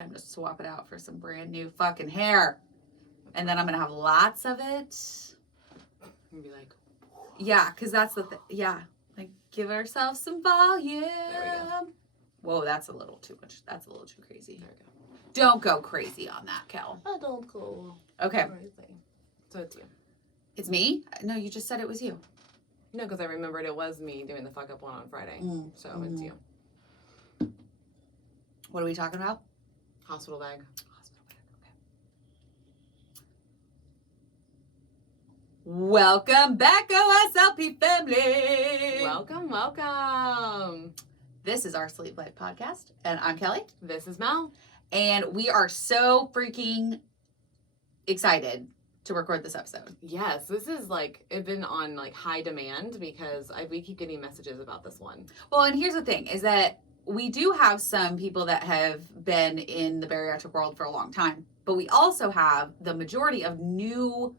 I'm just swap it out for some brand new fucking hair. And then I'm going to have lots of it. And be like, yeah, because that's the thing. Yeah. Like, give ourselves some volume. There we go. Whoa, that's a little too much. That's a little too crazy. There we go. Don't go crazy on that, Kel. I don't go Okay. crazy. So it's you. It's me? No, you just said it was you. No, because I remembered it was me doing the fuck up one on Friday. So it's you. What are we talking about? Hospital bag. Welcome back, OSLP family. Welcome. This is our Sleep Life podcast, and I'm Kelly. This is Mel. And we are so freaking excited to record this episode. Yes, this is it's been on high demand because we keep getting messages about this one. Well, and here's the thing is that we do have some people that have been in the bariatric world for a long time, but we also have the majority of new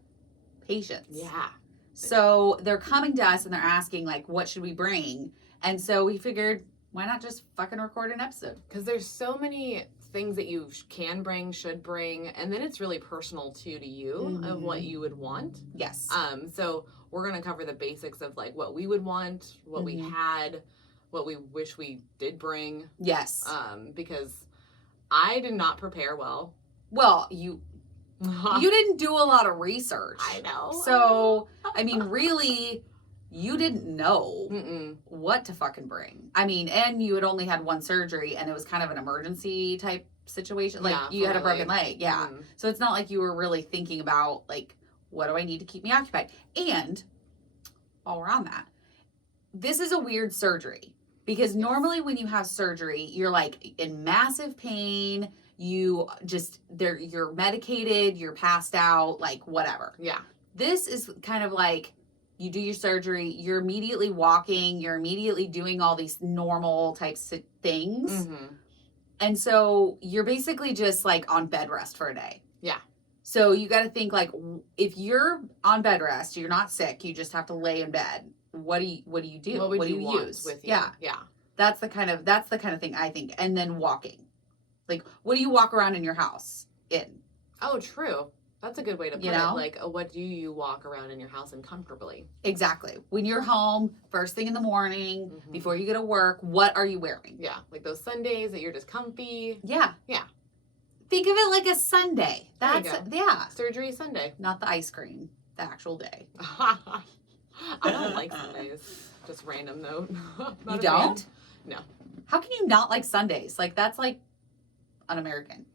patients. Yeah. So they're coming to us and they're asking what should we bring? And so we figured, why not just fucking record an episode? Because there's so many things that you can bring, should bring, and then it's really personal too to you of what you would want. Yes. So we're gonna cover the basics of what we would want, what we had, what we wish we did bring. Yes. Because I did not prepare well. Well, you didn't do a lot of research. I know. So, I mean, really, you didn't know what to fucking bring. I mean, and you had only had one surgery, and it was kind of an emergency type situation. You had a broken leg. Yeah. So it's not like you were really thinking about, what do I need to keep me occupied? And while we're on that, this is a weird surgery. Because normally when you have surgery, you're in massive pain. You're medicated, you're passed out, whatever. Yeah. This is kind of you do your surgery, you're immediately walking, you're immediately doing all these normal types of things. And so you're basically just on bed rest for a day. Yeah. So you got to think if you're on bed rest, you're not sick, you just have to lay in bed. What do you do? What would you use with you? Yeah. Yeah. That's the kind of thing I think. And then walking. What do you walk around in your house in? Oh, true. That's a good way to put it. What do you walk around in your house in comfortably? Exactly. When you're home, first thing in the morning, before you go to work, what are you wearing? Yeah. Those Sundays that you're just comfy. Yeah. Yeah. Think of it like a Sunday. Yeah. Surgery Sunday. Not the ice cream, the actual day. I don't like Sundays. Just random note. You don't? No. How can you not like Sundays? That's un-American.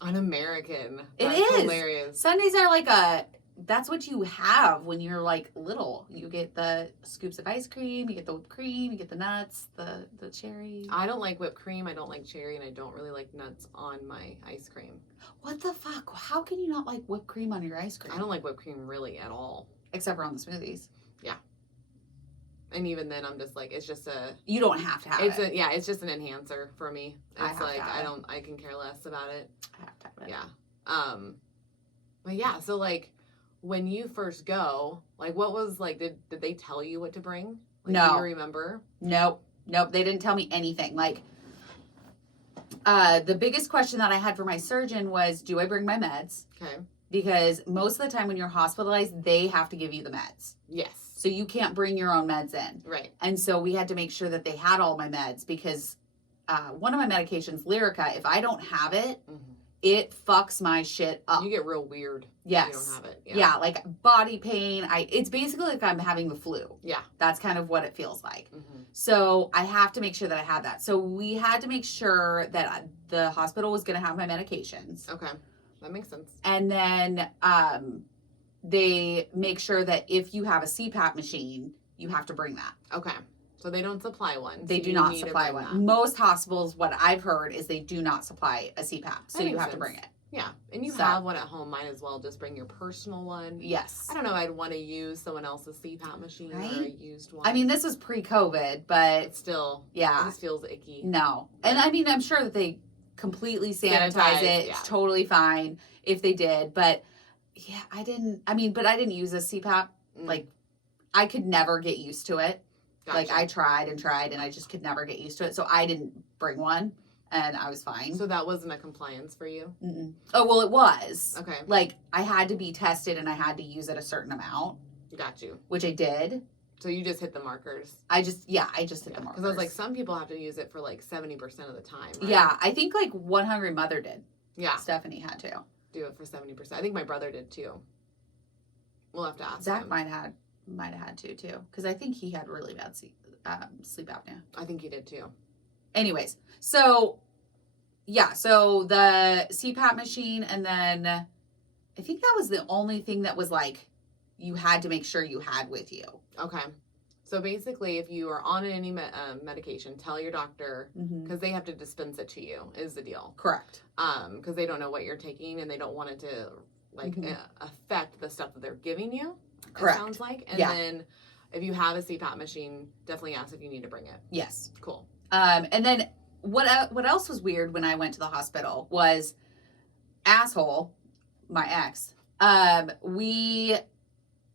Un-American. That's hilarious. Sundays are that's what you have when you're little. You get the scoops of ice cream, you get the whipped cream, you get the nuts, the cherry. I don't like whipped cream, I don't like cherry, and I don't really like nuts on my ice cream. What the fuck? How can you not like whipped cream on your ice cream? I don't like whipped cream really at all. Except for on the smoothies. Yeah. And even then, I'm just it's just a... You don't have to have it. It's just an enhancer for me. It's I can care less about it. I have to have it. Yeah. But yeah, so when you first go, what was, did they tell you what to bring? No. Do you remember? Nope. They didn't tell me anything. The biggest question that I had for my surgeon was, do I bring my meds? Okay. Because most of the time when you're hospitalized, they have to give you the meds. Yes. So you can't bring your own meds in. Right. And so we had to make sure that they had all my meds because one of my medications, Lyrica, if I don't have it, it fucks my shit up. You get real weird. Yes. If you don't have it. Yeah, body pain. It's basically like I'm having the flu. Yeah. That's kind of what it feels like. So I have to make sure that I had that. So we had to make sure that the hospital was going to have my medications. Okay. That makes sense. And then they make sure that if you have a CPAP machine, you have to bring that. Okay. So they don't supply one. They do not supply one. That. Most hospitals, what I've heard, is they do not supply a CPAP. So you have to bring it. Yeah. And you have one at home. Might as well just bring your personal one. Yes. I don't know. I'd want to use someone else's CPAP machine or a used one. I mean, this was pre-COVID, but still, yeah. It just feels icky. No. And I mean, I'm sure that they completely sanitize it. Yeah. It's totally fine if they did. But yeah, I didn't use a CPAP. I could never get used to it. Gotcha. I tried and I just could never get used to it. So I didn't bring one. and I was fine. So that wasn't a compliance for you? Mm-mm. Oh, well, it was. Okay. Like, I had to be tested and I had to use it a certain amount. Got you. Which I did. So you just hit the markers. I just hit the markers. Because I was like, some people have to use it for like 70% of the time. Right? Yeah, I think like One Hungry Mother did. Yeah. Stephanie had to. Do it for 70%. I think my brother did too. We'll have to ask Zach him. might have had to too. Because I think he had really bad sleep apnea. I think he did too. Anyways, so the CPAP machine, and then I think that was the only thing that was like, you had to make sure you had with you. Okay. So basically, if you are on any medication, tell your doctor, because they have to dispense it to you, is the deal. Correct. Because they don't know what you're taking, and they don't want it to like affect the stuff that they're giving you. Correct. It sounds like. And then if you have a CPAP machine, definitely ask if you need to bring it. Yes. Cool. And then what else was weird when I went to the hospital was asshole, my ex.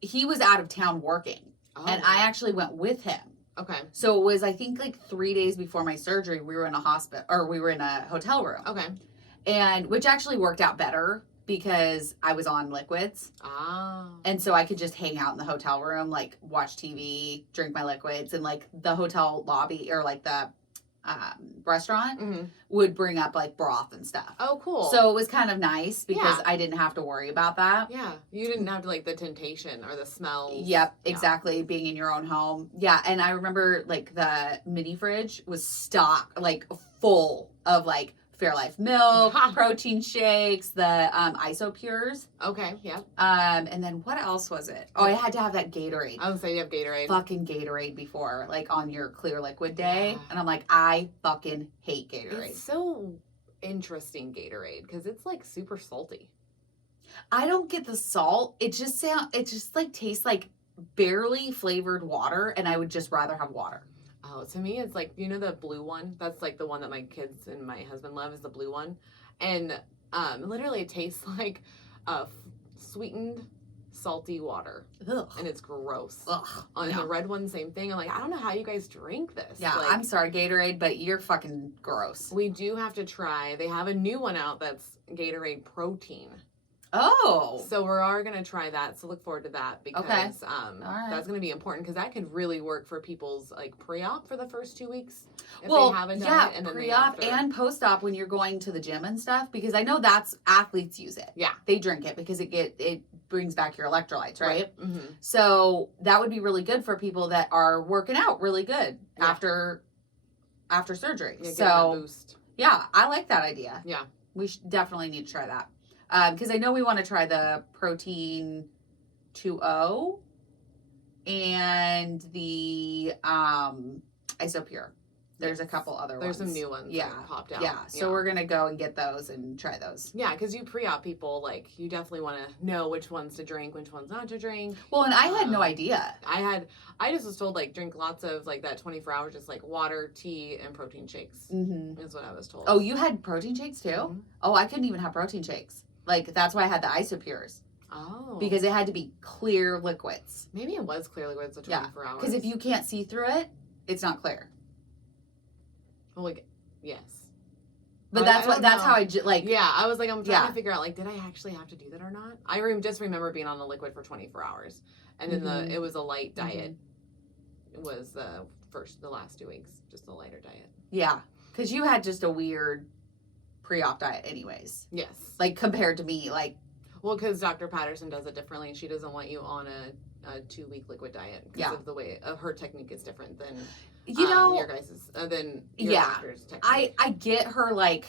He was out of town working, and I actually went with him. Okay. So it was, I think, like 3 days before my surgery, we were in a hotel room. Okay. And which actually worked out better because I was on liquids. And so I could just hang out in the hotel room, like watch TV, drink my liquids, and like the hotel lobby or like the restaurant would bring up like broth and stuff. Oh, cool. So it was kind of nice because I didn't have to worry about that. Yeah. You didn't have to like the temptation or the smell. Yep, exactly. Being in your own home. Yeah. And I remember like the mini fridge was stocked, like full of like Fairlife milk, protein shakes, the Isopures. Okay, yeah. And then what else was it? Oh, I had to have that Gatorade. I was saying you have Gatorade. Fucking Gatorade before, like on your clear liquid day. Yeah. And I'm like, I fucking hate Gatorade. It's so interesting, Gatorade, because it's like super salty. I don't get the salt. It just like tastes like barely flavored water, and I would just rather have water. Oh, to me, it's like, you know, the blue one? That's like the one that my kids and my husband love is the blue one. And literally it tastes like sweetened, salty water. Ugh. And it's gross. Ugh. On the red one, same thing. I'm like, I don't know how you guys drink this. Yeah, like, I'm sorry, Gatorade, but you're fucking gross. We do have to try. They have a new one out that's Gatorade Protein. Oh. So we are going to try that. So look forward to that because that's going to be important because that could really work for people's like pre-op for the first 2 weeks. If they haven't done it, and then pre-op and post-op when you're going to the gym and stuff, because I know that's athletes use it. Yeah. They drink it because it brings back your electrolytes, right? Mm-hmm. So that would be really good for people that are working out really good after surgery. Yeah, so a boost. Yeah, I like that idea. Yeah. We definitely need to try that. Because I know we want to try the Protein 2.0 and the Isopure. There's a couple other ones. There's some new ones that popped out. Yeah, so we're going to go and get those and try those. Yeah, because you pre-op people, like, you definitely want to know which ones to drink, which ones not to drink. Well, and I had no idea. I just was told, like, drink lots of, like, that 24 hours, just, like, water, tea, and protein shakes. Mm-hmm. Is what I was told. Oh, you had protein shakes, too? Mm-hmm. Oh, I couldn't even have protein shakes. Like, that's why I had the Isopures. Oh. Because it had to be clear liquids. Maybe it was clear liquids for 24 hours. Because if you can't see through it, it's not clear. Well, like, yes. But that's how I, like... Yeah, I was like, I'm trying to figure out, like, did I actually have to do that or not? I just remember being on the liquid for 24 hours. And then it was a light diet. It was the last 2 weeks, just a lighter diet. Yeah, because you had just a weird pre-op diet anyways. Yes. Like, compared to me, like... Well, because Dr. Patterson does it differently. She doesn't want you on a 2-week liquid diet because of the way of her technique is different than your guys's, than your doctor's technique. I get her, like,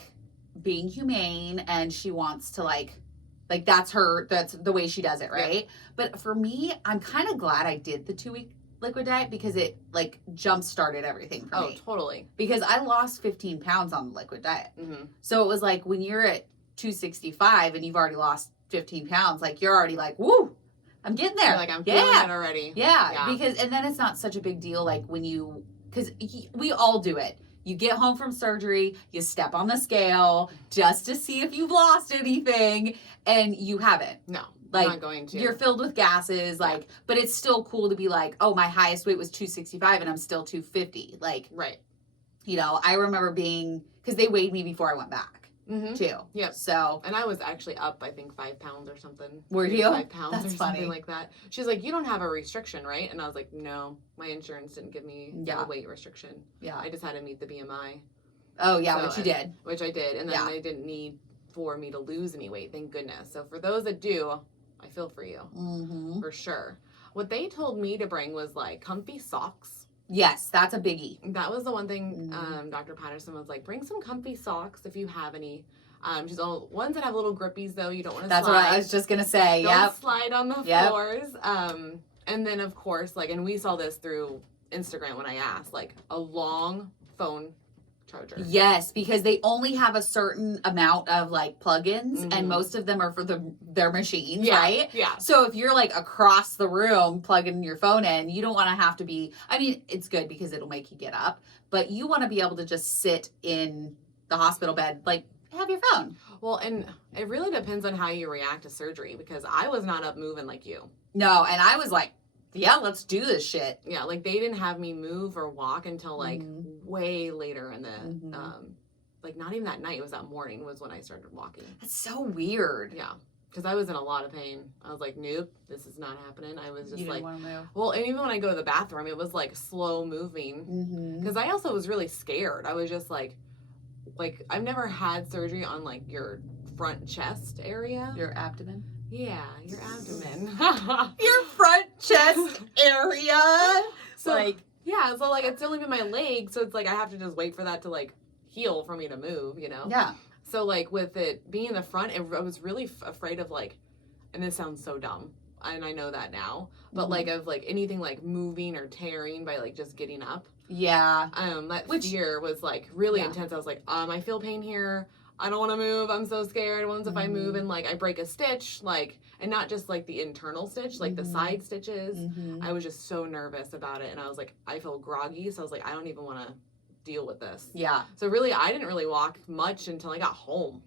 being humane, and she wants to, like that's the way she does it, right? Yep. But for me, I'm kind of glad I did the 2-week liquid diet because it, like, jump-started everything for me. Oh, totally. Because I lost 15 pounds on the liquid diet. Mm-hmm. So it was like, when you're at 265 and you've already lost 15 pounds, like, you're already like, woo, I'm getting there. You're like, I'm feeling it already. Yeah, because, and then it's not such a big deal, like, when you, because we all do it. You get home from surgery, you step on the scale just to see if you've lost anything, and you haven't. No, like, not going to. You're filled with gases, like, but it's still cool to be like, oh, my highest weight was 265 and I'm still 250. Like, right. You know, I remember being because they weighed me before I went back. Too. Yep. So. And I was actually up, I think, 5 pounds or something. Were you? 5 pounds That's or funny. something like that. She's like, you don't have a restriction, right? And I was like, no, my insurance didn't give me a weight restriction. Yeah. I just had to meet the BMI. Oh, yeah, so which you did. Which I did. And then they didn't need for me to lose any weight, thank goodness. So for those that do, I feel for you. For sure. What they told me to bring was like comfy socks. Yes, that's a biggie. That was the one thing Dr. Patterson was like, bring some comfy socks if you have any. She's all ones that have little grippies though. You don't want to slide. That's what I was just going to say. Don't slide on the floors. And then of course, like, and we saw this through Instagram when I asked, like a long phone charger. Yes, because they only have a certain amount of like plugins and most of them are for their machines, right? Yeah. So if you're like across the room plugging your phone in, you don't want to have to be, I mean, it's good because it'll make you get up, but you want to be able to just sit in the hospital bed, like have your phone. Well, and it really depends on how you react to surgery because I was not up moving like you. No, and I was like, yeah, let's do this shit. Yeah, like they didn't have me move or walk until like way later in the, like not even that night, it was that morning was when I started walking. That's so weird. Yeah, because I was in a lot of pain. I was like, nope, this is not happening. I was just you like, didn't want to move. Well, and even when I go to the bathroom, it was like slow moving. Because I also was really scared. I was just like I've never had surgery on like your front chest area. Your abdomen? Yeah, your abdomen. Your front chest area. So like, yeah, so like it's only been my leg, so it's like I have to just wait for that to like heal for me to move, you know? Yeah. So like with it being in the front, I was really afraid of like, and this sounds so dumb, and I know that now, but like of like anything like moving or tearing by like just getting up. Yeah. That fear was like really intense. I was like, I feel pain here. I don't want to move. I'm so scared. Once if I move and like I break a stitch, like, and not just like the internal stitch, like the side stitches. I was just so nervous about it. And I was like, I feel groggy. So I was like, I don't even want to deal with this. Yeah. So really, I didn't really walk much until I got home.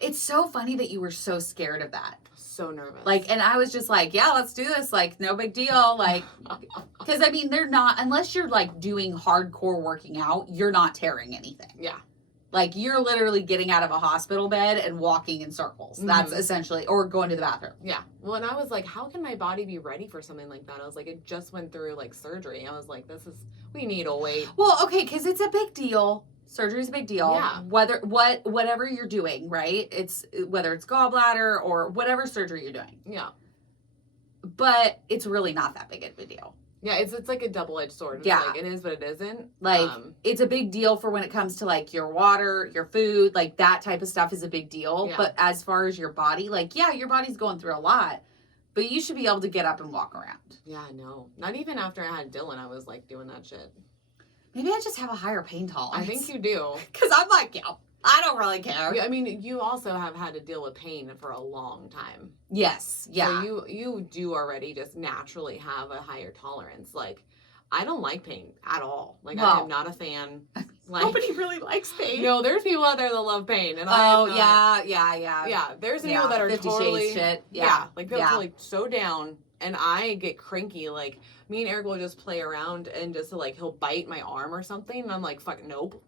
It's so funny that you were so scared of that. So nervous. Like, and I was just like, yeah, let's do this. Like, no big deal. Like, because I mean, they're not, unless you're like doing hardcore working out, you're not tearing anything. Yeah. Like, you're literally getting out of a hospital bed and walking in circles. That's essentially, or going to the bathroom. Yeah. Well, and I was like, how can my body be ready for something like that? I was like, it just went through like surgery. I was like, we need to wait. Well, okay, because it's a big deal. Surgery's a big deal. Yeah. Whatever you're doing, right? It's whether it's gallbladder or whatever surgery you're doing. Yeah. But it's really not that big of a deal. Yeah, it's like a double-edged sword. It's like it is, but it isn't. Like it's a big deal for when it comes to like your water, your food, like that type of stuff is a big deal. Yeah. But as far as your body, like your body's going through a lot, but you should be able to get up and walk around. Yeah, no. Not even after I had Dylan, I was like doing that shit. Maybe I just have a higher pain tolerance. I think you do. Because I'm like, I don't really care. Yeah, I mean, you also have had to deal with pain for a long time. Yes. Yeah. So you do already just naturally have a higher tolerance. Like, I don't like pain at all. Like, I am not a fan. Like, nobody really likes pain. No, there's people out there that love pain. And yeah. There's people that are 50 totally Shades shit. like people are like so down. And I get cranky. Like, me and Eric will just play around and just like he'll bite my arm or something. And I'm like, fuck, nope.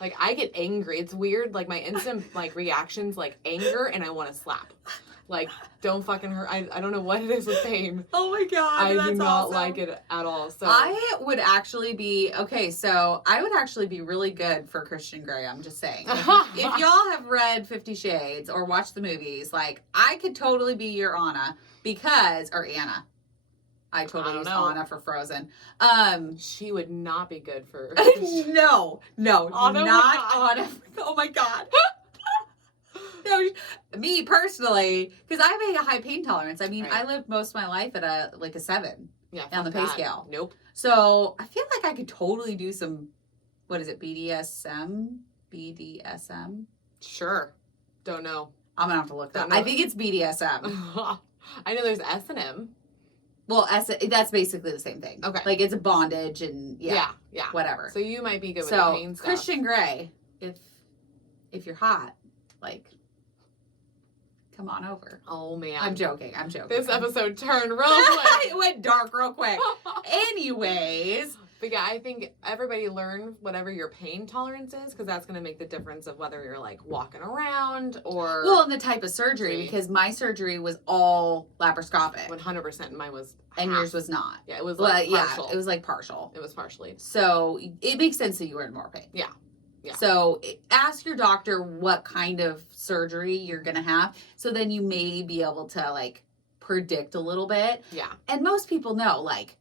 Like, I get angry. It's weird. Like, my instant, like, reaction's, like, anger, and I want to slap. Like, don't fucking hurt. I don't know what it is with pain. Oh, my God. I do not like it at all. So I would actually be, so I would actually be really good for Christian Grey. I'm just saying. If y'all have read 50 Shades or watched the movies, like, I could totally be your Anna or Anna. I totally use Anna for Frozen. She would not be good for... No, Anna not Anna. Oh my God. No, me personally, because I have a high pain tolerance. I mean, I lived most of my life at a 7 on the pay scale. Nope. So I feel like I could totally do some, what is it, BDSM? Sure. Don't know. I'm going to have to look that up. I think it's BDSM. I know there's S&M. Well, that's basically the same thing. Okay. Like, it's a bondage and, whatever. So you might be good with the pain stuff. Christian Grey, if you're hot, like, come on over. Oh, man. I'm joking. This episode turned real quick. It went dark real quick. Anyways, But yeah, I think everybody learn whatever your pain tolerance is, because that's going to make the difference of whether you're like walking around or. Well, and the type of surgery, because my surgery was all laparoscopic. 100%, and mine was. And yours was not. Yeah, it was like partial. Yeah, it was like partial. It was partially. So it makes sense that you were in more pain. Yeah. Yeah. So ask your doctor what kind of surgery you're going to have. So then you may be able to like predict a little bit. Yeah. And most people know like,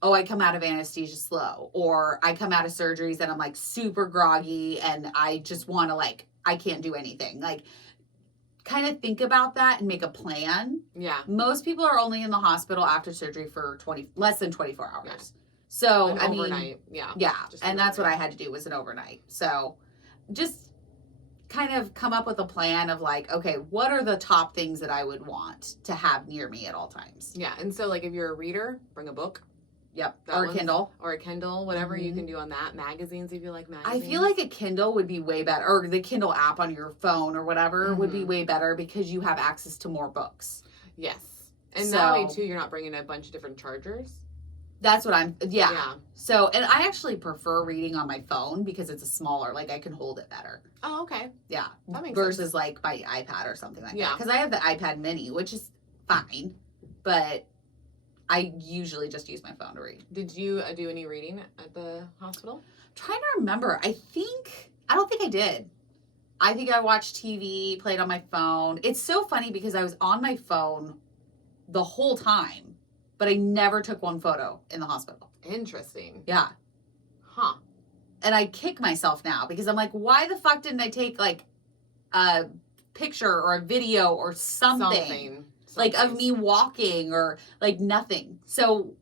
oh, I come out of anesthesia slow, or I come out of surgeries and I'm like super groggy and I just want to like, I can't do anything. Like, kind of think about that and make a plan. Yeah. Most people are only in the hospital after surgery for less than 24 hours. Yeah. So, an overnight. Yeah. Yeah. And that's what I had to do, was an overnight. So just kind of come up with a plan of like, okay, what are the top things that I would want to have near me at all times? Yeah. And so like if you're a reader, bring a book. Yep. Or a Kindle. Or a Kindle, whatever you can do on that. Magazines, if you like magazines. I feel like a Kindle would be way better, or the Kindle app on your phone or whatever would be way better because you have access to more books. Yes. And that way, too, you're not bringing a bunch of different chargers. That's what yeah. So, and I actually prefer reading on my phone because it's a smaller, like I can hold it better. Oh, okay. Yeah. That makes versus sense. like my iPad or something like that. Because I have the iPad mini, which is fine, but I usually just use my phone to read. Did you do any reading at the hospital? I'm trying to remember. I don't think I did. I think I watched TV, played on my phone. It's so funny because I was on my phone the whole time, but I never took one photo in the hospital. Interesting. Yeah. Huh. And I kick myself now because I'm like, why the fuck didn't I take like a picture or a video or something. Like of me walking or like nothing. So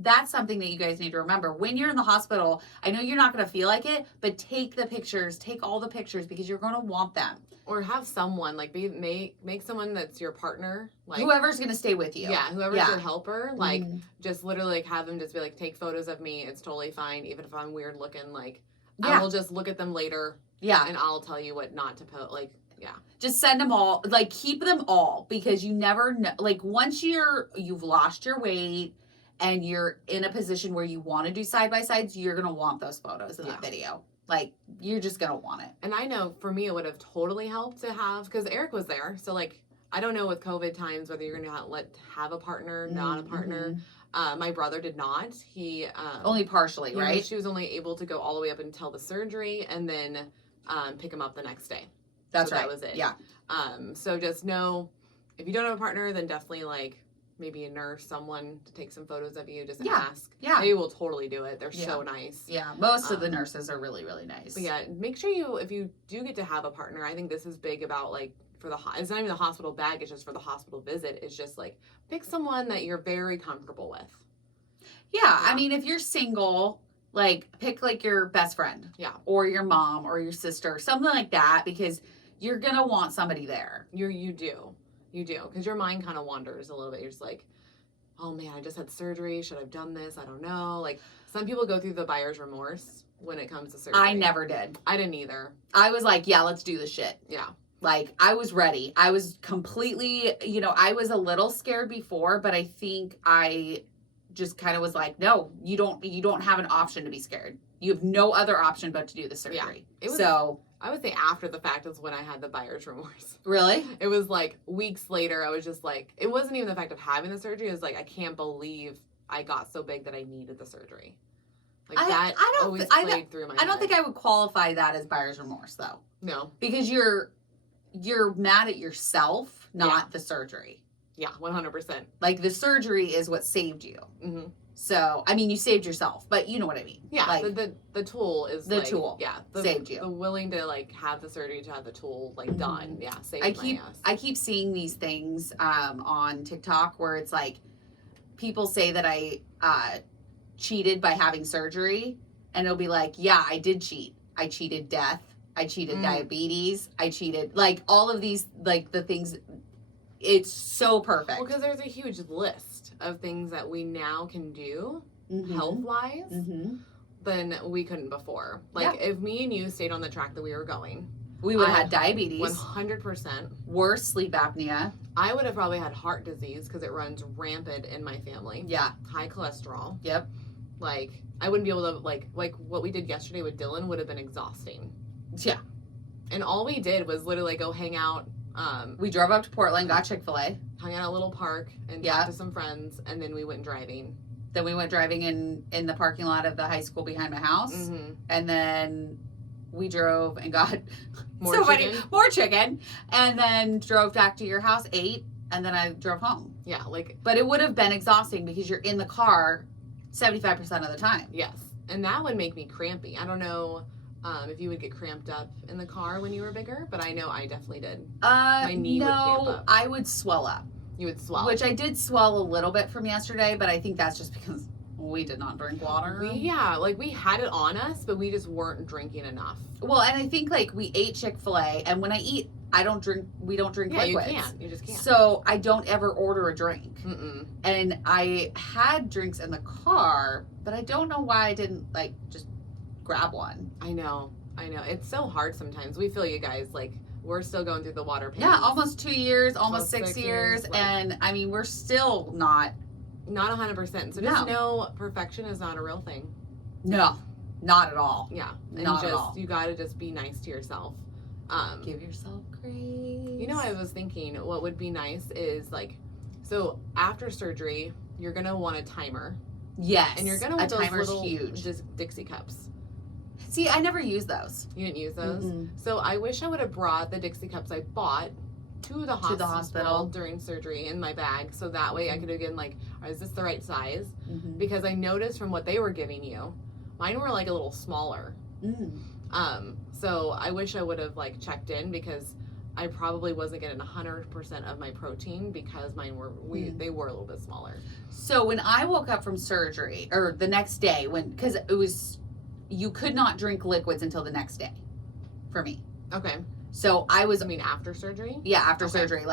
that's something that you guys need to remember. When you're in the hospital, I know you're not going to feel like it, but take the pictures, take all the pictures because you're going to want them. Or have someone, like make someone that's your partner. Like whoever's going to stay with you. Yeah, whoever's your helper. Like just literally like have them just be like, take photos of me. It's totally fine. Even if I'm weird looking, like I will just look at them later. Yeah. And I'll tell you what not to post. Like, yeah. Just send them all. Like, keep them all because you never know. Like, once you've lost your weight and you're in a position where you want to do side-by-sides, you're going to want those photos in that video. Like, you're just going to want it. And I know for me, it would have totally helped to have, because Eric was there. So, like, I don't know with COVID times whether you're going to have a partner, not a partner. My brother did not. He only partially, right? She was only able to go all the way up until the surgery and then pick him up the next day. That's right. That was it. Yeah. So just know, if you don't have a partner, then definitely like maybe a nurse, someone to take some photos of you. Just ask. Yeah. They will totally do it. They're so nice. Yeah. Most of the nurses are really, really nice. But yeah, make sure if you do get to have a partner, I think this is big about like it's not even the hospital bag. It's just for the hospital visit. It's just like pick someone that you're very comfortable with. Yeah. I mean, if you're single, like pick like your best friend. Yeah. Or your mom or your sister, something like that, because you're going to want somebody there. You do. Because your mind kind of wanders a little bit. You're just like, oh man, I just had surgery. Should I have done this? I don't know. Like some people go through the buyer's remorse when it comes to surgery. I never did. I didn't either. I was like, yeah, let's do the shit. Yeah. Like I was ready. I was completely, I was a little scared before, but I think I just kind of was like, no, you don't have an option to be scared. You have no other option but to do the surgery. Yeah. I would say after the fact is when I had the buyer's remorse. Really? It was like weeks later. I was just like, it wasn't even the fact of having the surgery. It was like, I can't believe I got so big that I needed the surgery. Like I played through my head. I don't think I would qualify that as buyer's remorse though. No. Because you're mad at yourself, not the surgery. Yeah, 100%. Like the surgery is what saved you. Mm-hmm. So, I mean, you saved yourself, but you know what I mean. Yeah, like, the tool is the tool. Yeah, saved you. The willing to like have the surgery to have the tool like done. Yeah, saved my ass. I keep seeing these things on TikTok where it's like people say that I cheated by having surgery, and it'll be like, yeah, I did cheat. I cheated death. I cheated diabetes. I cheated like all of these like the things. It's so perfect. Well, because there's a huge list of things that we now can do health-wise than we couldn't before. Like, if me and you stayed on the track that we were going, we would have had diabetes. 100%. Worse sleep apnea. I would have probably had heart disease because it runs rampant in my family. Yeah. High cholesterol. Yep. Like, I wouldn't be able to, like what we did yesterday with Dylan would have been exhausting. Yeah. And all we did was literally go hang out. We drove up to Portland, got Chick-fil-A. Hung out at a little park and talked to some friends, and then we went driving. Then we went driving in the parking lot of the high school behind my house. Mm-hmm. And then we drove and got more chicken. And then drove back to your house, ate, and then I drove home. Yeah, But it would have been exhausting because you're in the car 75% of the time. Yes. And that would make me crampy. I don't know if you would get cramped up in the car when you were bigger, but I know I definitely did. My knee would cramp up. I would swell up. You would swell. Which I did swell a little bit from yesterday, but I think that's just because we did not drink water. We had it on us, but we just weren't drinking enough. Well, and I think we ate Chick-fil-A, and when I eat, we don't drink liquids. You just can't. So I don't ever order a drink. Mm-mm. And I had drinks in the car, but I don't know why I didn't just grab one. I know. It's so hard sometimes. We feel you guys, we're still going through the water pains. Yeah, almost 2 years, almost 6 years. And I mean, we're still not 100%. So just know perfection is not a real thing. No, not at all. Yeah. And not at all. You got to just be nice to yourself. Give yourself grace. I was thinking what would be nice is so after surgery, you're going to want a timer. Yes. And you're going to want those little huge. Dixie Cups. See, I never use those. You didn't use those? Mm-hmm. So I wish I would have brought the Dixie Cups I bought to the hospital during surgery in my bag. So that way I could have been is this the right size? Mm-hmm. Because I noticed from what they were giving you, mine were a little smaller. Mm. So I wish I would have checked in because I probably wasn't getting 100% of my protein because mine were, they were a little bit smaller. So when I woke up from surgery, or the next day, because it was, you could not drink liquids until the next day for me. Okay. So after surgery? Yeah, after surgery.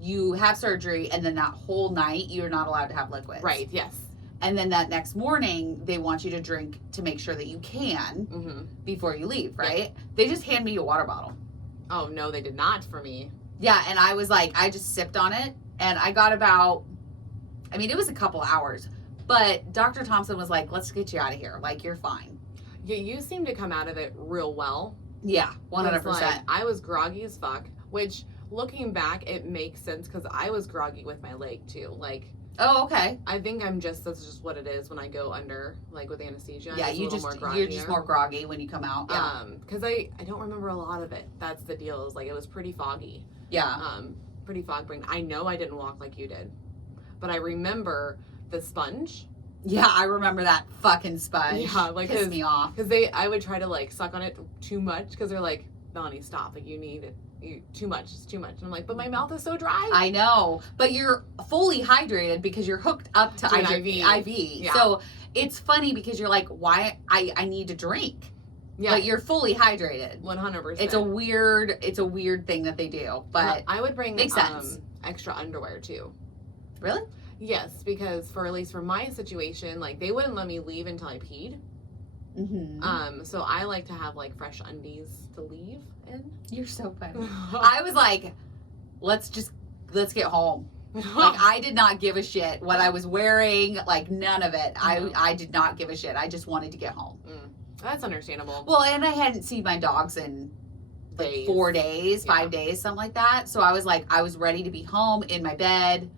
You have surgery and then that whole night you're not allowed to have liquids. Right, yes. And then that next morning they want you to drink to make sure that you can before you leave, right? Yeah. They just hand me a water bottle. Oh, no, they did not for me. Yeah, and I was I just sipped on it and I got it was a couple hours. But Dr. Thompson was let's get you out of here. You're fine. Yeah, you seem to come out of it real well. Yeah, 100%. I was groggy as fuck, which looking back, it makes sense because I was groggy with my leg too. Oh, okay. I think that's just what it is when I go under, with anesthesia. Yeah, you're just more groggy when you come out. Yeah. Because I don't remember a lot of it. That's the deal. Is it was pretty foggy. Yeah. Pretty fog brain. I know I didn't walk like you did, but I remember the sponge. Yeah, I remember that fucking sponge. Yeah, pissed me off. Because I would try to suck on it too much because they're Melanie, stop. You need it. Too much. It's too much. And I'm but my mouth is so dry. I know, but you're fully hydrated because you're hooked up to IV. Yeah. So it's funny because you're why I need to drink. Yeah. But you're fully hydrated. 100%. It's a weird thing that they do, but I would bring makes sense. Extra underwear too. Really? Yes, because at least for my situation, they wouldn't let me leave until I peed. Mm-hmm. So I like to have fresh undies to leave in. You're so funny. I was let's get home. I did not give a shit what I was wearing, none of it. I did not give a shit. I just wanted to get home. That's understandable. Well, and I hadn't seen my dogs in 4 days, 5 days, something like that. So I was I was ready to be home in my bed.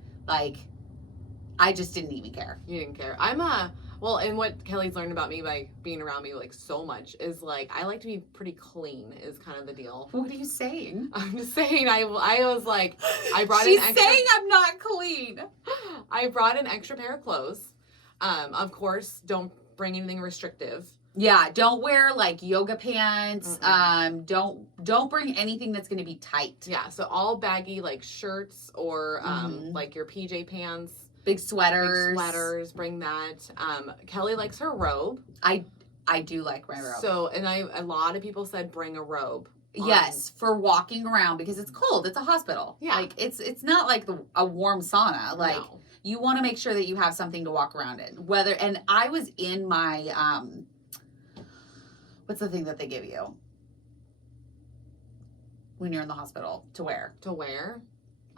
I just didn't even care. You didn't care. Well, and what Kelly's learned about me by being around me so much is I like to be pretty clean is kind of the deal. What are you saying? I'm just saying I was I brought She's saying I'm not clean. I brought an extra pair of clothes. Of course, don't bring anything restrictive. Yeah, don't wear yoga pants. Don't bring anything that's going to be tight. Yeah, so all baggy shirts or your PJ pants. Big sweaters. Bring that. Kelly likes her robe. I do like my robe. So, and a lot of people said bring a robe. Yes, for walking around because it's cold. It's a hospital. Yeah. It's not a warm sauna. No. You want to make sure that you have something to walk around in. And I was in my, what's the thing that they give you when you're in the hospital to wear? To wear?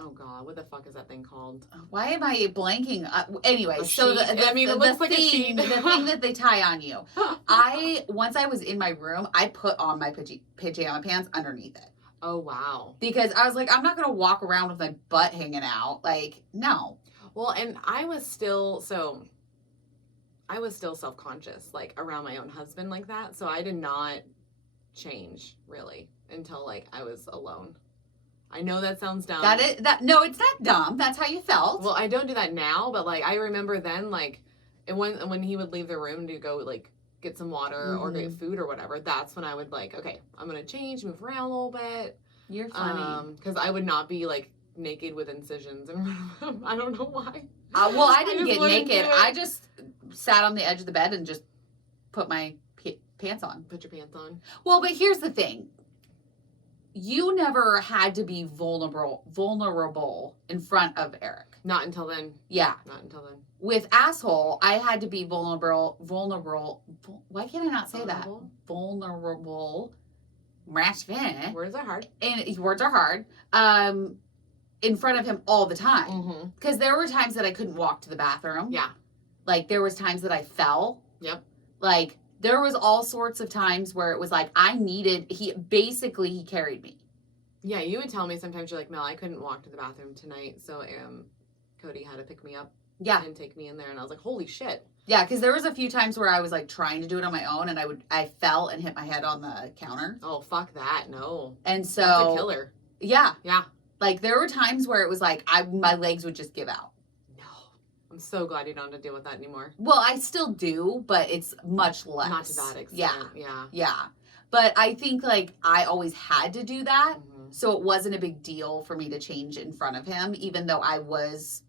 Oh God, what the fuck is that thing called? Why am I blanking? Anyway, so it looks like a sheet. The thing that they tie on you. Once I was in my room, I put on my pajama pants underneath it. Oh wow. Because I was like, I'm not gonna walk around with my butt hanging out. Like, no. Well, and I was still self-conscious, like around my own husband like that. So I did not change really until like I was alone. I know that sounds dumb. No, it's not dumb. That's how you felt. Well, I don't do that now, but like I remember then, like, and when he would leave the room to go like get some water or get food or whatever, that's when I would like, okay, I'm gonna change, move around a little bit. You're funny. Because I would not be like naked with incisions, and I don't know why. Well, I didn't get naked. I just sat on the edge of the bed and just put my pants on. Put your pants on. Well, but here's the thing. You never had to be vulnerable in front of Eric. Not until then. Yeah. Not until then. With asshole, I had to be vulnerable. Why can't I not say that? Vulnerable. Words are hard. And words are hard. In front of him all the time. Because there were times that I couldn't walk to the bathroom. Yeah. Like, there was times that I fell. Yep. Like, there was all sorts of times where it was like, he carried me. Yeah, you would tell me sometimes, you're like, Mel, I couldn't walk to the bathroom tonight, so Cody had to pick me up. Yeah. And take me in there, and I was like, holy shit. Yeah, because there was a few times where I was like trying to do it on my own, and I fell and hit my head on the counter. Oh, fuck that, no. And so. That's a killer. Yeah. Yeah. Like, there were times where it was like, my legs would just give out. I'm so glad you don't have to deal with that anymore. Well, I still do, but it's much less. Not to that extent. Yeah. Yeah. But I think, like, I always had to do that, so it wasn't a big deal for me to change in front of him, even though I was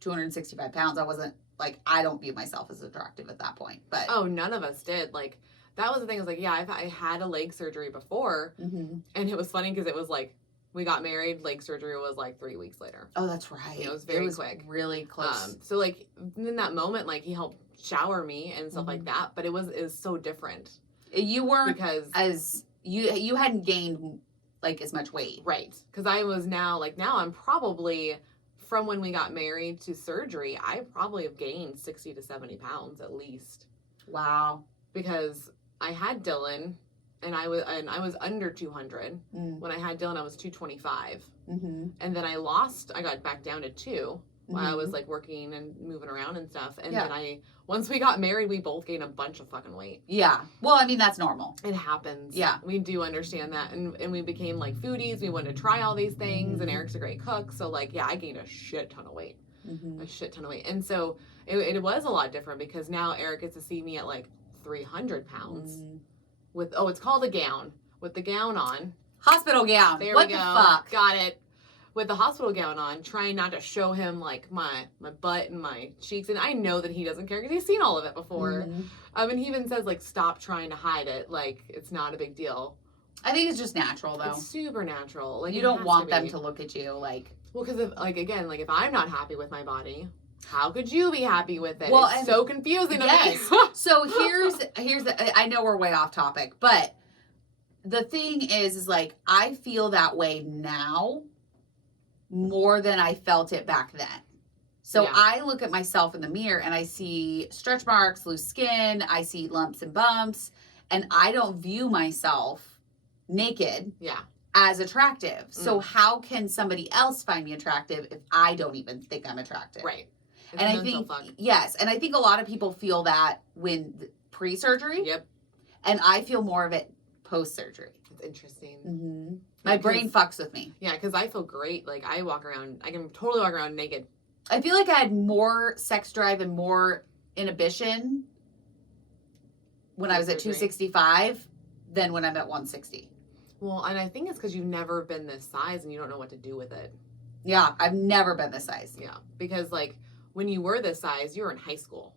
265 pounds. I wasn't, like, I don't view myself as attractive at that point. But oh, none of us did. Like, that was the thing. I was like, yeah, I had a leg surgery before, and it was funny because it was like, we got married, leg surgery was like 3 weeks later. Oh, that's right. It was very quick. Really close. So like in that moment, like he helped shower me and stuff like that, but it was so different. You weren't because as you hadn't gained like as much weight. Right. Because I was now I'm probably, from when we got married to surgery, I probably have gained 60 to 70 pounds at least. Wow. Because I had Dylan. And I was under 200. When I had Dylan, I was 225. And then I got back down to 2 while I was like working and moving around and stuff. And then once we got married, we both gained a bunch of fucking weight. Yeah. Well, I mean, that's normal. It happens. Yeah. We do understand that. And we became like foodies. We wanted to try all these things. And Eric's a great cook. So like, yeah, I gained a shit ton of weight. A shit ton of weight. And so it was a lot different because now Eric gets to see me at like 300 pounds. It's called a gown. With the gown on. Hospital gown. There what we go. The fuck? Got it. With the hospital gown on, trying not to show him like my butt and my cheeks. And I know that he doesn't care because he's seen all of it before. And he even says like, stop trying to hide it. Like, it's not a big deal. I think it's just natural though. It's super natural. Like, you don't want them to look at you like. Well, because if I'm not happy with my body, how could you be happy with it? Well, it's so confusing to me. So here's I know we're way off topic, but the thing is like, I feel that way now more than I felt it back then. So I look at myself in the mirror and I see stretch marks, loose skin, I see lumps and bumps, and I don't view myself naked as attractive. So how can somebody else find me attractive if I don't even think I'm attractive? Right. And I think, and I think a lot of people feel that when pre-surgery. Yep. And I feel more of it post-surgery. It's interesting. My brain fucks with me. Yeah, because I feel great. Like, I can totally walk around naked. I feel like I had more sex drive and more inhibition when I was at 265 than when I'm at 160. Well, and I think it's because you've never been this size and you don't know what to do with it. Yeah, I've never been this size. Yeah, because like, when you were this size, you were in high school.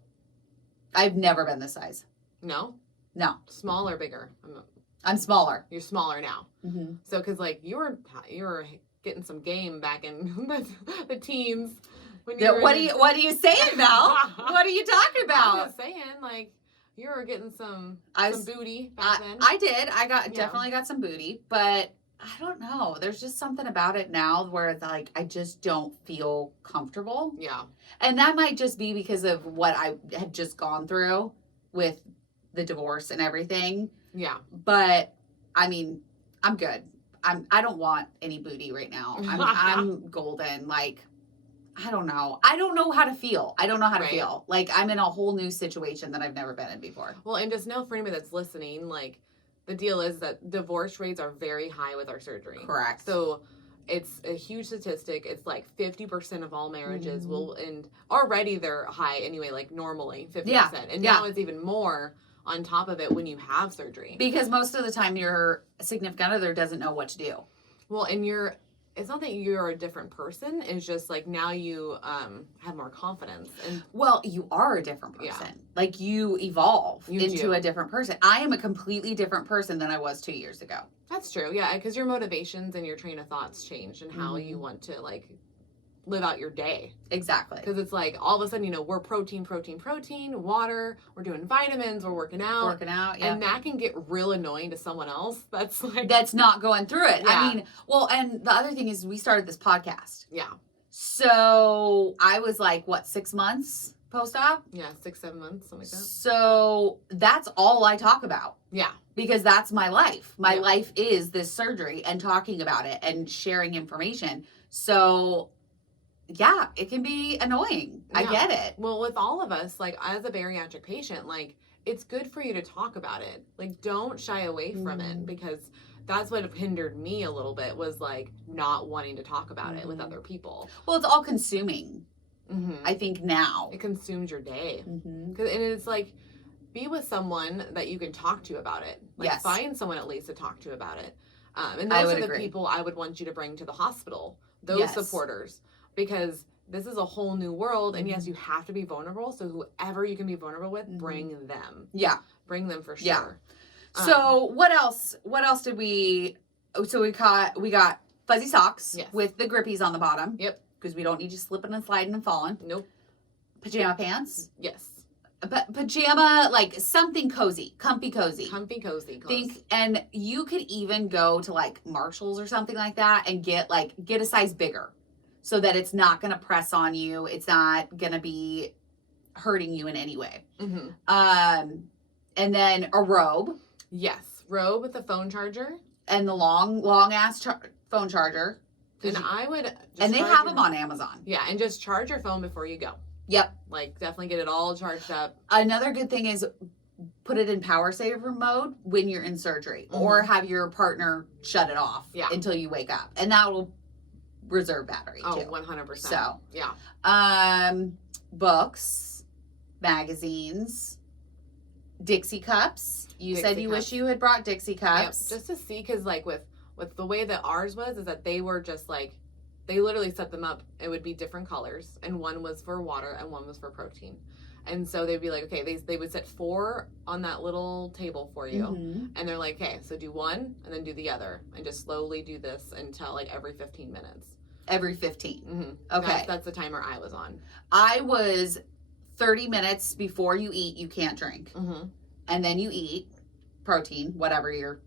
I've never been this size. No? No. Small or bigger? I'm smaller. You're smaller now. So, because like, you were getting some game back in the teens. What are you saying, Mel? What are you talking about? I'm just saying, like, you were getting some booty back then. I did. I definitely got some booty, but I don't know. There's just something about it now where it's like, I just don't feel comfortable. Yeah. And that might just be because of what I had just gone through with the divorce and everything. Yeah. But I mean, I'm good. I don't want any booty right now. I'm golden. Like, I don't know. I don't know how to feel. I don't know how to feel. Like, I'm in a whole new situation that I've never been in before. Well, and just know for anybody that's listening, like, the deal is that divorce rates are very high with our surgery. Correct. So it's a huge statistic. It's like 50% of all marriages will end. Already they're high anyway, like normally 50%. Yeah. And now it's even more on top of it when you have surgery. Because most of the time your significant other doesn't know what to do. Well, and it's not that you're a different person. It's just like now you have more confidence. And well, you are a different person. Yeah. Like you evolve into a different person. I am a completely different person than I was 2 years ago. That's true. Yeah, because your motivations and your train of thoughts changed and how you want to like live out your day. Exactly. Because it's like all of a sudden, we're protein, water, we're doing vitamins, we're working out. Yeah. And that can get real annoying to someone else. That's not going through it. Yeah. I mean, well, and the other thing is we started this podcast. Yeah. So I was like, 6 months post-op? Yeah, 6-7 months, something like that. So that's all I talk about. Yeah. Because that's my life. My life is this surgery and talking about it and sharing information. So yeah, it can be annoying. Yeah. I get it. Well, with all of us, like as a bariatric patient, like it's good for you to talk about it. Like don't shy away from it because that's what hindered me a little bit was like not wanting to talk about it with other people. Well, it's all consuming. I think now. It consumes your day. And it's like be with someone that you can talk to about it. Like find someone at least to talk to about it. And those are the people I would want you to bring to the hospital. Those supporters. Because this is a whole new world, and yes, you have to be vulnerable. So whoever you can be vulnerable with, bring them. Yeah, bring them for sure. Yeah. So what else? What else did we? So we got fuzzy socks with the grippies on the bottom. Yep. Because we don't need you slipping and sliding and falling. Nope. Pajama pants. Yes. But pajama, like something cozy, comfy cozy. Comfy cozy clothes. And you could even go to like Marshalls or something like that and get a size bigger. So that it's not going to press on you. It's not going to be hurting you in any way. And then a robe. Yes. Robe with a phone charger. And the long ass phone charger. And I would. And they have them on Amazon. Yeah. And just charge your phone before you go. Yep. Like definitely get it all charged up. Another good thing is put it in power saver mode when you're in surgery or have your partner shut it off until you wake up. And that will reserve battery too. 100%. So yeah. Books, magazines, Dixie Cups. You said you wish you had brought Dixie Cups. Yep. Just to see, because like with the way that ours was, is that they were just like, they literally set them up. It would be different colors, and one was for water and one was for protein. And so they'd be like, okay, they would set 4 on that little table for you. And they're like, okay, so do one and then do the other. And just slowly do this until like every 15 minutes. Every 15. Okay. That's the timer I was on. I was 30 minutes before you eat, you can't drink. And then you eat protein, whatever you're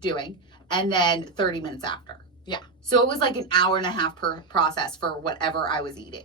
doing. And then 30 minutes after. Yeah. So it was like an hour and a half per process for whatever I was eating.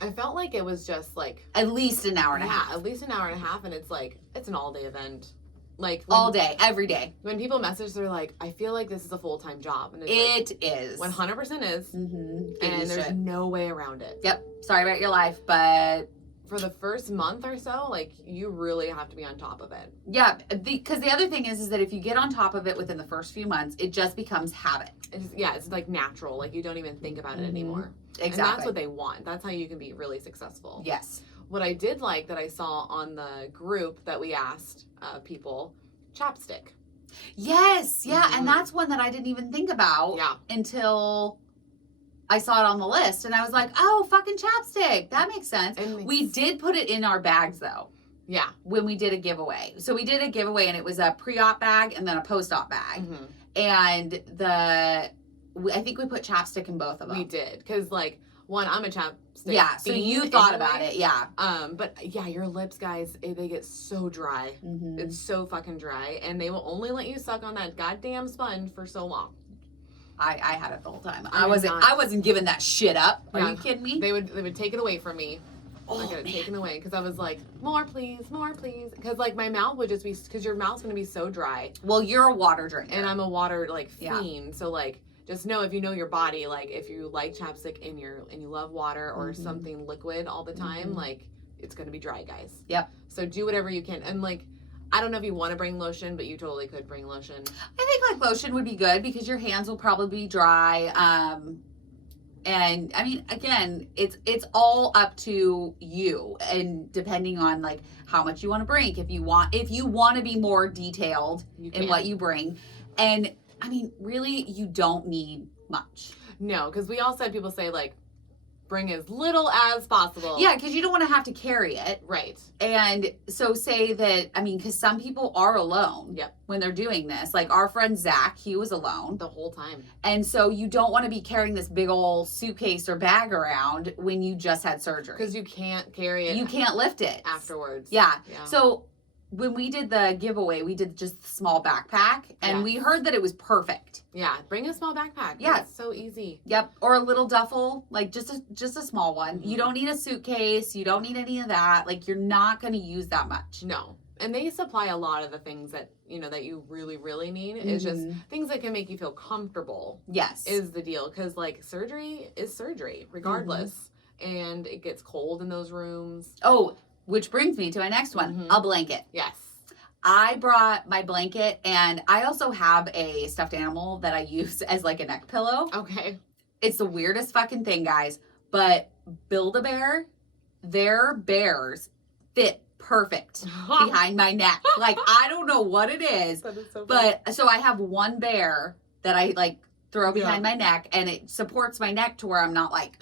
I felt like it was just like at least an hour and a half. Yeah, at least an hour and a half, and it's like it's an all-day event. Like all day, every day. When people message, they're like, "I feel like this is a full-time job," and it is 100% is, and there's no way around it. Yep. Sorry about your life, but for the first month or so, like you really have to be on top of it. Yeah, because the other thing is that if you get on top of it within the first few months, it just becomes habit. It's like natural. Like you don't even think about it anymore. Exactly. And that's what they want. That's how you can be really successful. Yes. What I did like that I saw on the group that we asked people, Chapstick. Yes. Yeah. And that's one that I didn't even think about until I saw it on the list. And I was like, oh, fucking Chapstick. That makes sense. We did put it in our bags, though. Yeah. When we did a giveaway. So we did a giveaway, and it was a pre-op bag and then a post-op bag. And I think we put Chapstick in both of them. We did. Because, like, one, I'm a Chapstick. Yeah, so you thought about it, yeah. But, yeah, your lips, guys, they get so dry. It's so fucking dry. And they will only let you suck on that goddamn sponge for so long. I had it the whole time. I wasn't giving that shit up. Are you kidding me? They would take it away from me. Oh, I got it taken away because I was like, more please. Because like my mouth would just be, because your mouth's going to be so dry. Well, you're a water drinker. And I'm a water like fiend. So like, just know if you know your body, like if you like chapstick and you love water or something liquid all the time, like it's going to be dry, guys. Yep. So do whatever you can. And like, I don't know if you want to bring lotion, but you totally could bring lotion. I think like lotion would be good because your hands will probably be dry. And I mean, again, it's all up to you, and depending on like how much you want to bring. If you want to be more detailed in what you bring, and I mean, really, you don't need much. No, because we also had people say like, bring as little as possible. Yeah, because you don't want to have to carry it. Right. And so say that, I mean, because some people are alone when they're doing this. Like our friend Zach, he was alone. The whole time. And so you don't want to be carrying this big old suitcase or bag around when you just had surgery. Because you can't carry it. You can't lift it. Afterwards. Yeah. So when we did the giveaway, we did just a small backpack, and we heard that it was perfect. Yeah, bring a small backpack. Yeah, it's so easy. Yep, or a little duffel, like just a small one. You don't need a suitcase. You don't need any of that. Like you're not going to use that much. No, and they supply a lot of the things that that you really really need. Is just things that can make you feel comfortable. Yes, is the deal, because like surgery is surgery regardless, and it gets cold in those rooms. Oh. Which brings me to my next one, a blanket. Yes. I brought my blanket, and I also have a stuffed animal that I use as like a neck pillow. Okay. It's the weirdest fucking thing, guys, but Build-A-Bear, their bears fit perfect behind my neck. Like, I don't know what it is, That is so funny. but so I have one bear that I like throw behind my neck, and it supports my neck to where I'm not like,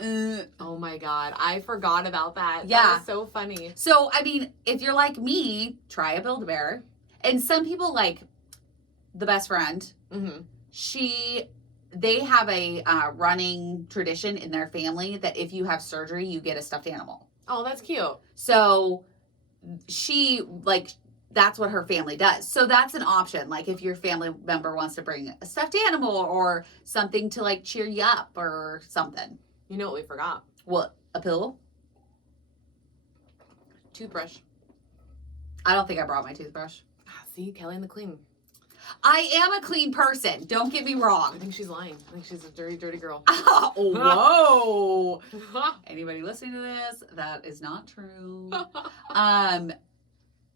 Oh my God, I forgot about that. Yeah. That was so funny. So, I mean, if you're like me, try a Build-A-Bear. And some people, like the best friend, they have a running tradition in their family that if you have surgery, you get a stuffed animal. Oh, that's cute. So she, like, that's what her family does. So that's an option. Like if your family member wants to bring a stuffed animal or something to like cheer you up or something. You know what we forgot? What? A pillow? Toothbrush. I don't think I brought my toothbrush. See, Kelly and the clean. I am a clean person. Don't get me wrong. I think she's lying. I think she's a dirty, dirty girl. Whoa. Anybody listening to this? That is not true.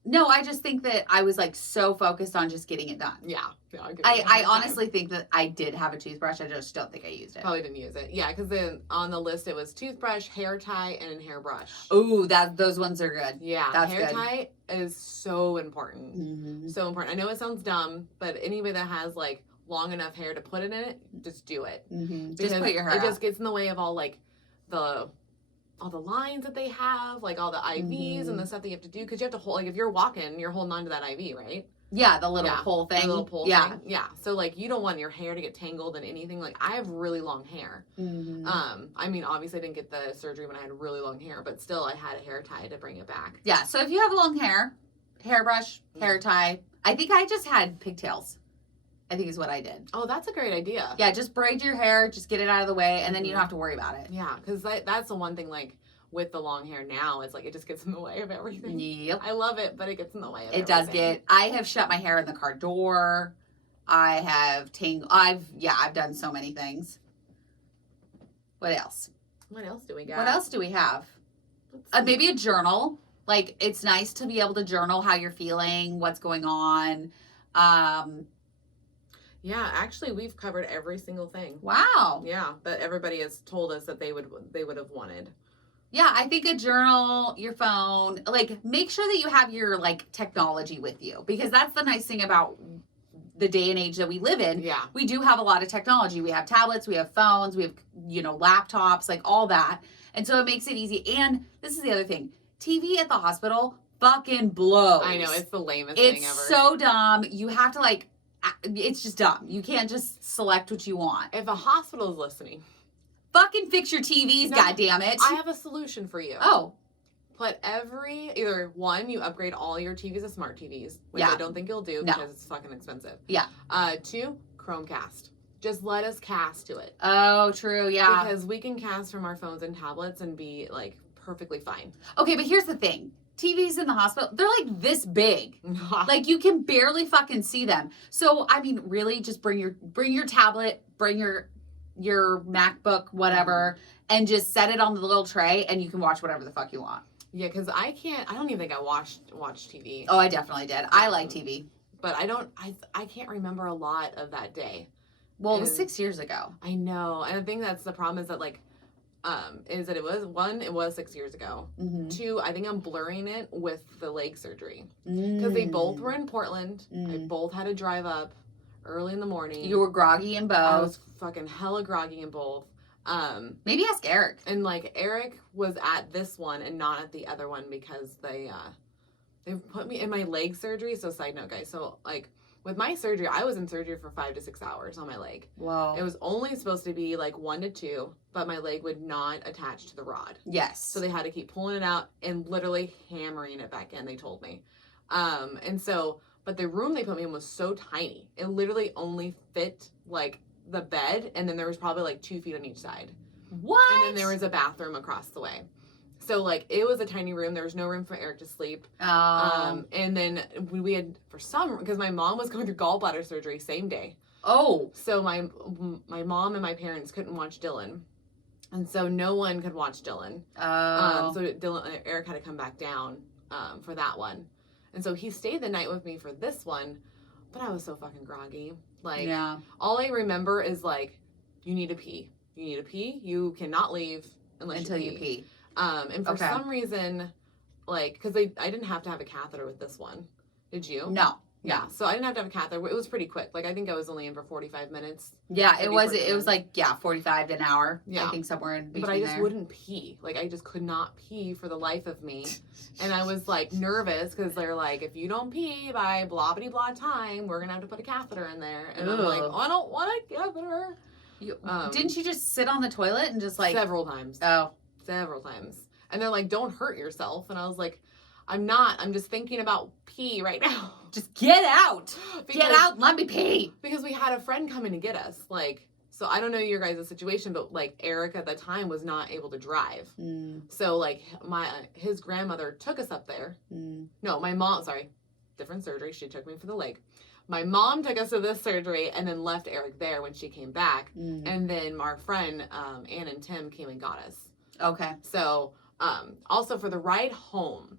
No, I just think that I was like so focused on just getting it done. Yeah. I honestly think that I did have a toothbrush. I just don't think I used it. Probably didn't use it. Yeah, because then on the list it was toothbrush, hair tie, and a hairbrush. Ooh, those ones are good. Yeah, that's hair good. tie is so important. So important. I know it sounds dumb, but anybody that has like long enough hair to put it in it, just do it. Just put your hair It out. just gets in the way of all like all the lines that they have, like all the IVs and the stuff that you have to do, because you have to hold, like if you're walking, you're holding on to that IV, right? Yeah, the little pull thing. The little pull thing. Yeah. So like you don't want your hair to get tangled in anything. Like I have really long hair. I mean, obviously I didn't get the surgery when I had really long hair, but still I had a hair tie to bring it back. Yeah, so if you have long hair, hairbrush, hair tie. I think I just had pigtails. I think is what I did. Oh, that's a great idea. Yeah, just braid your hair, just get it out of the way, and then you don't have to worry about it. Yeah, because that's the one thing, like, with the long hair now, it's like, it just gets in the way of everything. Yep. I love it, but it gets in the way of everything. It does I have shut my hair in the car door. I have I've done so many things. What else? What else do we got? What else do we have? Maybe a journal. Like, it's nice to be able to journal how you're feeling, what's going on. Yeah, actually, we've covered every single thing. Wow. Yeah, that everybody has told us that they would have wanted. Yeah, I think a journal, your phone, like make sure that you have your like technology with you, because that's the nice thing about the day and age that we live in. Yeah. We do have a lot of technology. We have tablets, we have phones, we have, laptops, like all that. And so it makes it easy. And this is the other thing. TV at the hospital fucking blows. I know, it's the lamest thing ever. It's so dumb. You have to it's just dumb. You can't just select what you want. If a hospital is listening, fucking fix your TVs, goddammit. I have a solution for you. Oh. Put either one, you upgrade all your TVs to smart TVs, which I don't think you'll do because it's fucking expensive. Yeah. 2, Chromecast. Just let us cast to it. Oh, true. Yeah. Because we can cast from our phones and tablets and be like perfectly fine. Okay, but here's the thing. TVs in the hospital, they're like this big. Like you can barely fucking see them. So, I mean, really just bring your tablet, bring your MacBook, whatever, and just set it on the little tray and you can watch whatever the fuck you want. Yeah, because I don't even think I watch TV. Oh, I definitely did. I like TV. But I can't remember a lot of that day. Well, it was 6 years ago. I know. And I think that's the problem is that like, is that it was 6 years ago. Mm-hmm. 2, I think I'm blurring it with the leg surgery. Because they both were in Portland. I both had to drive up early in the morning. You were groggy in both. I was fucking hella groggy in both. Maybe ask Eric. And like Eric was at this one and not at the other one because they put me in my leg surgery. So side note, guys. So like with my surgery, I was in surgery for 5 to 6 hours on my leg. Wow. It was only supposed to be like 1 to 2, but my leg would not attach to the rod. Yes. So they had to keep pulling it out and literally hammering it back in. They told me, but the room they put me in was so tiny. It literally only fit like the bed, and then there was probably like 2 feet on each side. What? And then there was a bathroom across the way. So like it was a tiny room. There was no room for Eric to sleep. And then we had because my mom was going through gallbladder surgery same day. Oh. So my mom and my parents couldn't watch Dylan, and so no one could watch Dylan. So Eric had to come back down for that one, and so he stayed the night with me for this one. But I was so fucking groggy. Like, all I remember is like, you need to pee. You need to pee. You cannot leave until you pee. And for some reason, like, because I didn't have to have a catheter with this one. Did you? No. Yeah. So I didn't have to have a catheter. It was pretty quick. Like, I think I was only in for 45 minutes. Yeah, it was like, 45 to an hour. Yeah. I think somewhere in between. But I just wouldn't pee. Like, I just could not pee for the life of me. And I was like nervous because they're like, if you don't pee by blah blah blah time, we're going to have to put a catheter in there. And I'm like, I don't want a catheter. Didn't you just sit on the toilet and just like. Several times. Oh. Several times. And they're like, don't hurt yourself. And I was like, I'm not. I'm just thinking about pee right now. Just get out. Get out. Let me pee. Because we had a friend come in to get us. Like, so I don't know your guys' situation, but like Eric at the time was not able to drive. So like his grandmother took us up there. No, my mom, sorry, different surgery. She took me for the leg. My mom took us to this surgery and then left Eric there when she came back. And then our friend, Ann and Tim came and got us. Okay. So, also for the ride home.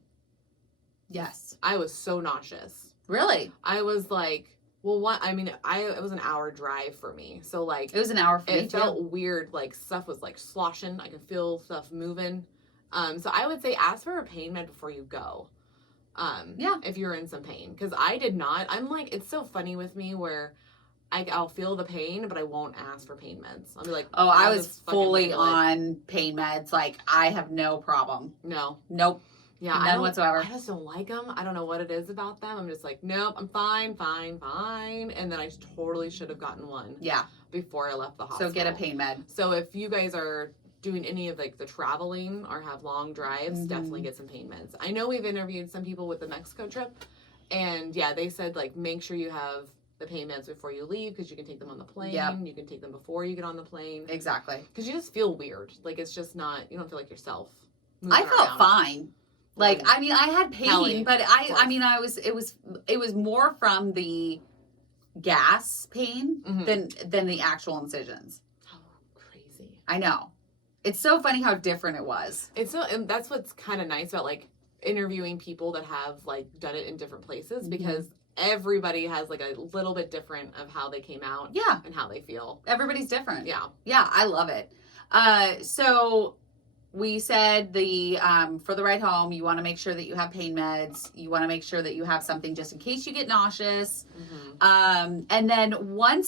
Yes. I was so nauseous. Really? I was like, it was an hour drive for me. So like. It was an hour for me too. It felt weird. Like stuff was like sloshing. I could feel stuff moving. So I would say ask for a pain med before you go. If you're in some pain. Because I did not. I'm like, it's so funny with me where I'll feel the pain, but I won't ask for pain meds. I'll be like, oh, I was fully on pain meds. Like, I have no problem. No. Nope. Yeah, none whatsoever. I just don't like them. I don't know what it is about them. I'm just like, nope, I'm fine. And then I totally should have gotten one. Yeah. Before I left the hospital. So get a pain med. So if you guys are doing any of like the traveling or have long drives, definitely get some pain meds. I know we've interviewed some people with the Mexico trip, and yeah, they said like make sure you have the pain meds before you leave because you can take them on the plane. Yep. You can take them before you get on the plane. Exactly. Because you just feel weird. Like it's just not. You don't feel like yourself. I felt fine. Like, I mean, I had pain, but it was more from the gas pain than the actual incisions. Oh, crazy. I know. It's so funny how different it was. And that's what's kind of nice about like interviewing people that have like done it in different places because everybody has like a little bit different of how they came out. Yeah. And how they feel. Everybody's different. Yeah. Yeah, I love it. So we said for the ride home, you want to make sure that you have pain meds. You want to make sure that you have something just in case you get nauseous. And then one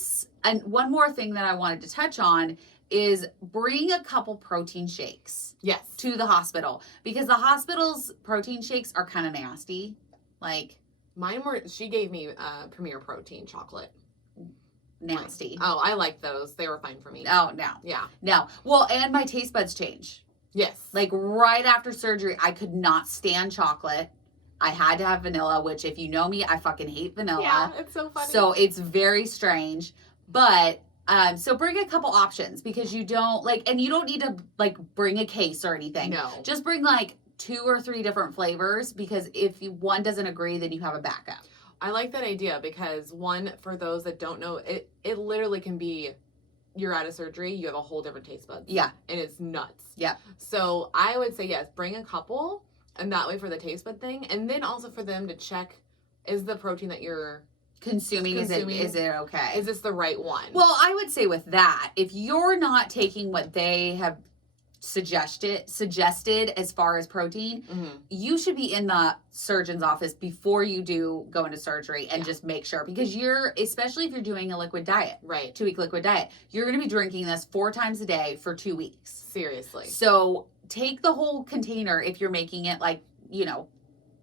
more thing that I wanted to touch on is bring a couple protein shakes. Yes. To the hospital because the hospital's protein shakes are kind of nasty. Like mine she gave me Premier Protein chocolate. Nasty. Oh, I like those. They were fine for me. Oh, no. Yeah. No. Well, and my taste buds change. Yes. Like right after surgery, I could not stand chocolate. I had to have vanilla, which if you know me, I fucking hate vanilla. Yeah, it's so funny. So it's very strange. But So bring a couple options because you don't like, and you don't need to like bring a case or anything. No. Just bring like 2 or 3 different flavors because if one doesn't agree, then you have a backup. I like that idea because one, for those that don't know, it literally can be you're out of surgery, you have a whole different taste buds. Yeah. And it's nuts. Yeah. So I would say, yes, bring a couple and that way for the taste bud thing. And then also for them to check, is the protein that you're consuming is it okay? Is this the right one? Well, I would say with that, if you're not taking what they have suggested as far as protein, you should be in the surgeon's office before you do go into surgery and just make sure because especially if you're doing a liquid diet, right, 2-week liquid diet, you're going to be drinking this 4 times a day for 2 weeks. Seriously. So take the whole container if you're making it like,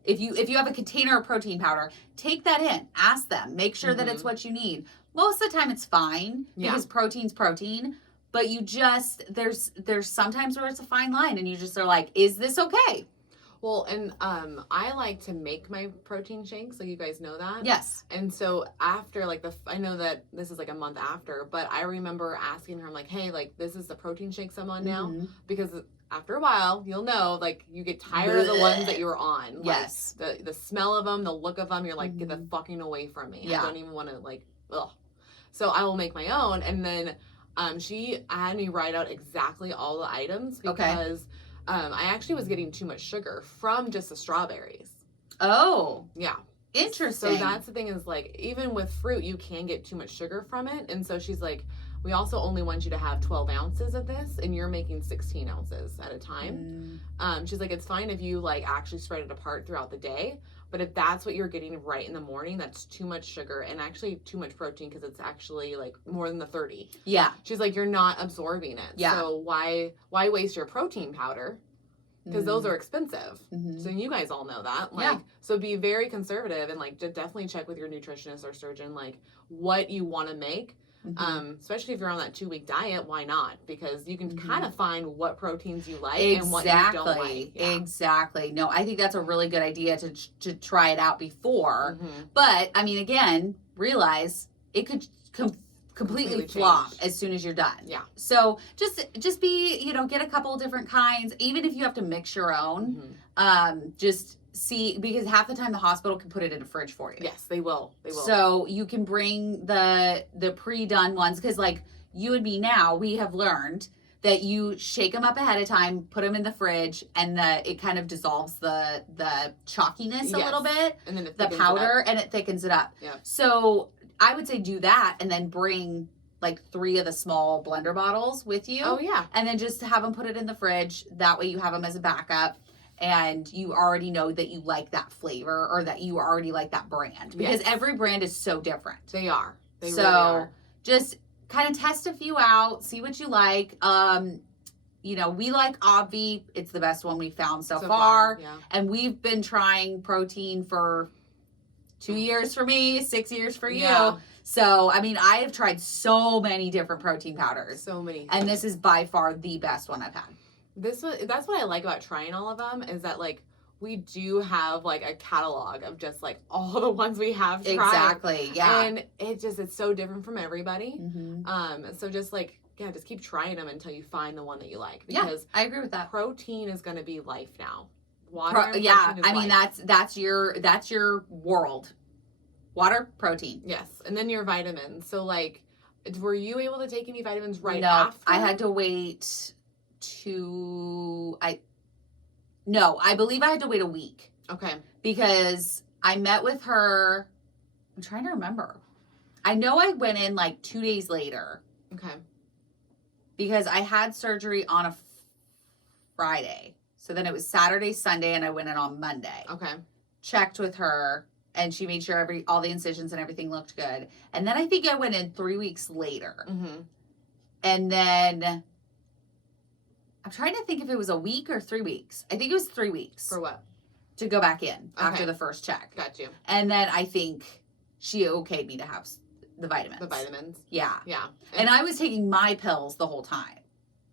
if you have a container of protein powder, take that in, ask them, make sure that it's what you need. Most of the time it's fine because protein's protein. But you just, there's sometimes where it's a fine line and you just are like, is this okay? Well, and I like to make my protein shakes, so you guys know that. Yes. And so after, like, I know that this is like a month after, but I remember asking her, I'm like, hey, like, this is the protein shakes I'm on now. Because after a while, you'll know, like, you get tired of the ones that you were on. Like, yes. The smell of them, the look of them, you're like, get the fucking away from me. Yeah. I don't even want to, like, ugh. So I will make my own, and then she had me write out exactly all the items because I actually was getting too much sugar from just the strawberries. Oh. Yeah. Interesting. So that's the thing is like, even with fruit, you can get too much sugar from it. And so she's like, we also only want you to have 12 ounces of this and you're making 16 ounces at a time. She's like, it's fine if you like actually spread it apart throughout the day. But if that's what you're getting right in the morning, that's too much sugar and actually too much protein because it's actually like more than the 30. Yeah. She's like, you're not absorbing it. Yeah. So why waste your protein powder? Because those are expensive. So you guys all know that. Like, so be very conservative and like definitely check with your nutritionist or surgeon, like what you want to make. Especially if you're on that 2-week diet, why not? Because you can kind of find what proteins you like and what you don't like. Yeah. Exactly. No, I think that's a really good idea to try it out before. But I mean, again, realize it could completely flop as soon as you're done. Yeah. So just be, get a couple of different kinds, even if you have to mix your own. Just see, because half the time the hospital can put it in a fridge for you. Yes, they will. So you can bring the pre-done ones because like you and me now, we have learned that you shake them up ahead of time, put them in the fridge, and it kind of dissolves the chalkiness a little bit, and then the powder, and it thickens it up. Yeah. So I would say do that, and then bring like 3 of the small blender bottles with you. Oh yeah. And then just have them put it in the fridge. That way you have them as a backup. And you already know that you like that flavor or that you already like that brand because every brand is so different. They are. They so really are. Just kind of test a few out, see what you like. We like Obvi. It's the best one we've found so far. Yeah. And we've been trying protein for 2 years for me, 6 years for you. Yeah. So, I mean, I have tried so many different protein powders. So many. And this is by far the best one I've had. That's what I like about trying all of them is that like we do have like a catalog of just like all the ones we have tried. Exactly. Yeah. And it's so different from everybody. So just like just keep trying them until you find the one that you like. Because I agree with that. Protein is going to be life now. Water. Is life. That's your world. Water, protein. Yes, and then your vitamins. So like, were you able to take any vitamins after? No, I had to wait. I believe I had to wait a week. Okay. Because I met with her, I'm trying to remember. I know I went in like 2 days later. Okay. Because I had surgery on a Friday. So then it was Saturday, Sunday, and I went in on Monday. Okay. Checked with her, and she made sure all the incisions and everything looked good. And then I think I went in 3 weeks later. And then I'm trying to think if it was a week or 3 weeks. I think it was 3 weeks. For what? To go back in after the first check. Got you. And then I think she okayed me to have the vitamins. The vitamins? Yeah. Yeah. And I was taking my pills the whole time.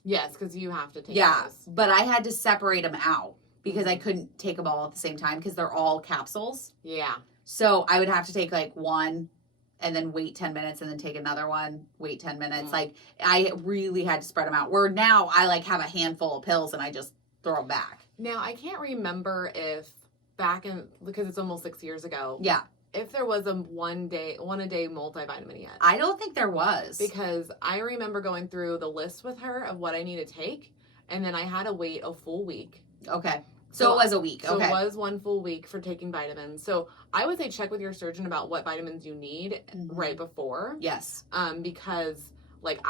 Yes, because you have to take those. But I had to separate them out because I couldn't take them all at the same time because they're all capsules. Yeah. So I would have to take like one and then wait 10 minutes and then take another one, wait 10 minutes. Like, I really had to spread them out. Where now I like have a handful of pills and I just throw them back. Now, I can't remember if back in, because it's almost 6 years ago. Yeah. If there was a one a day multivitamin yet. I don't think there was. Because I remember going through the list with her of what I need to take, and then I had to wait a full week. Okay. So it was a week. So okay. it was 1 full week for taking vitamins. So I would say check with your surgeon about what vitamins you need right before. Yes. Because like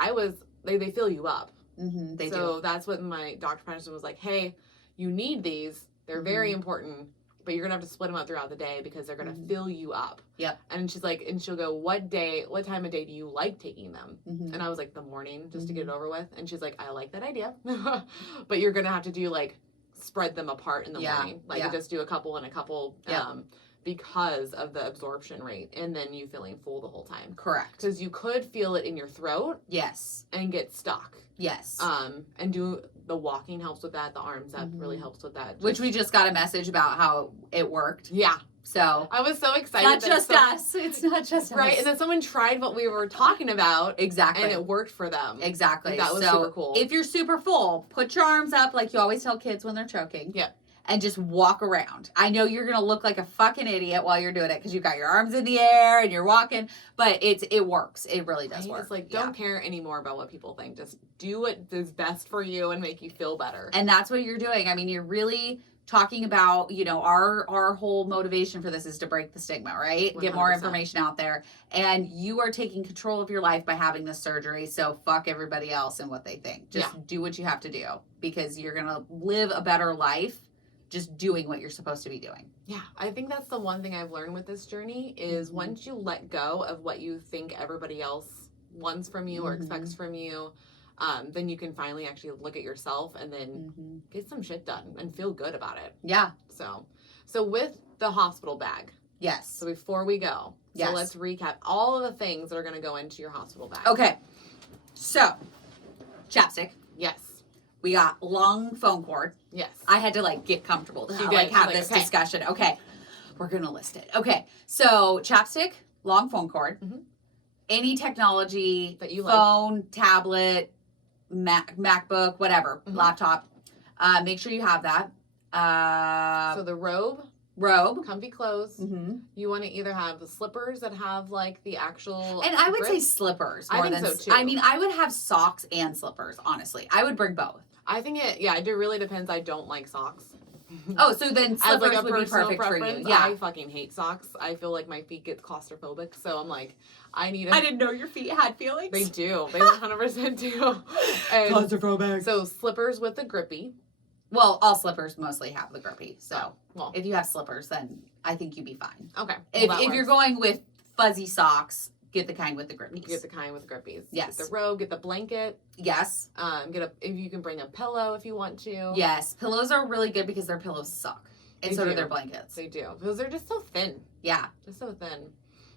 they fill you up. They do. So that's what my doctor practitioner was like, hey, you need these. They're very important, but you're going to have to split them up throughout the day because they're going to fill you up. Yep. And she's like, and she'll go, what time of day do you like taking them? And I was like, the morning, just to get it over with. And she's like, I like that idea. But you're going to have to do like, spread them apart in the morning. Like just do a couple and a couple because of the absorption rate, and then you feeling full the whole time. Correct. Because you could feel it in your throat. Yes. And get stuck. Yes. And do the walking helps with that. The arms up really helps with that. Which we just got a message about how it worked. Yeah. So I was so excited. It's not just us. It's not just us. Right. And then someone tried what we were talking about. Exactly. And it worked for them. Exactly. That was super cool. If you're super full, put your arms up like you always tell kids when they're choking. Yeah. And just walk around. I know you're going to look like a fucking idiot while you're doing it because you've got your arms in the air and you're walking, but it works. It really does work. It's like, don't care anymore about what people think. Just do what is best for you and make you feel better. And that's what you're doing. I mean, you're really talking about, our whole motivation for this is to break the stigma, right? 100%. Get more information out there. And you are taking control of your life by having this surgery. So fuck everybody else and what they think. Just do what you have to do because you're going to live a better life just doing what you're supposed to be doing. Yeah, I think that's the one thing I've learned with this journey is once you let go of what you think everybody else wants from you or expects from you, then you can finally actually look at yourself and then get some shit done and feel good about it. Yeah. So with the hospital bag. Yes. So before we go, so let's recap all of the things that are going to go into your hospital bag. Okay. So, chapstick. Yes. We got long phone cord. Yes. I had to get comfortable to have this discussion. Okay. We're going to list it. Okay. So chapstick, long phone cord, any technology that you phone, tablet, MacBook, whatever, laptop. Make sure you have that. So the Robe, comfy clothes. You want to either have the slippers that have the actual. And I would say slippers more than. So too. I mean, I would have socks and slippers. Honestly, I would bring both. I think it really depends. I don't like socks. Oh, so then slippers would be perfect preference, for you. Yeah. I fucking hate socks. I feel like my feet get claustrophobic. So I'm like, I didn't know your feet had feelings. They do. They 100% do. And claustrophobic. So slippers with the grippy. Well, all slippers mostly have the grippy. So well, if you have slippers, then I think you'd be fine. Okay. If you're going with fuzzy socks, get the kind with the grippies. Get the kind with grippies. Yes. Get the Robe, get the blanket. Yes. If you can bring a pillow if you want to. Yes. Pillows are really good because their pillows suck. And so do their blankets. They do. Because they're just so thin. Yeah. Just so thin.